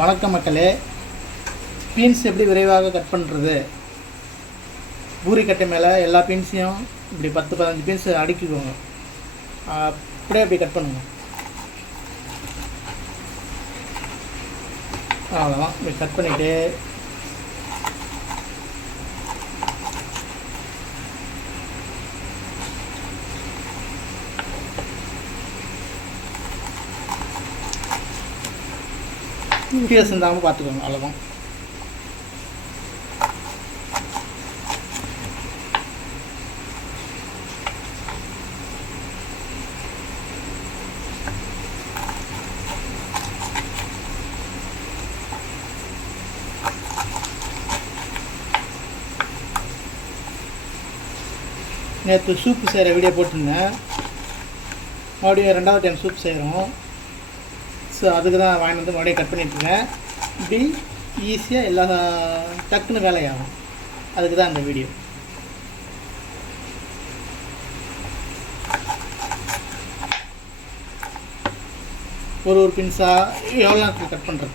வணக்கம் மக்களே. பீன்ஸ் எப்படி விரைவாக கட் பண்ணுறது? பூரிக்கட்டை மேலே எல்லா பீன்ஸையும் இப்படி 10-15 பீன்ஸ் அடுக்கிக்கோங்க. அப்படியே அப்படி கட் பண்ணுங்க. அவ்வளோதான். இப்படி கட் பண்ணிவிட்டு கீழே சிந்தாமல் பார்த்துக்கோங்க. அவ்வளோதான். நேற்று சூப்பு செய்கிற வீடியோ போட்டிருந்தேன். மறுபடியும் 2வது டைம் சூப் செய்கிறோம். ஸோ அதுக்கு தான் வாங்கி வந்து மறுபடியும் கட் பண்ணிட்டுருக்கேன். இப்படி ஈஸியாக எல்லா டக்குன்னு வேலையாகும். அதுக்கு தான் இந்த வீடியோ. ஒரு பின்ஸாக எவ்வளோ நேரத்தில் கட் பண்ணுறது?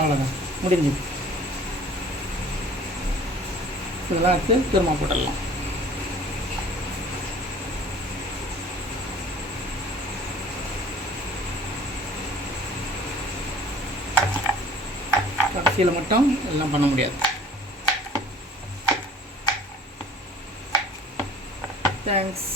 அவ்வளோதான், முடிஞ்சு. இதெல்லாம் எடுத்து திரும்ப போட்டுடலாம். கடைசியில் மட்டும் எல்லாம் பண்ண முடியாது. தேங்க்ஸ்.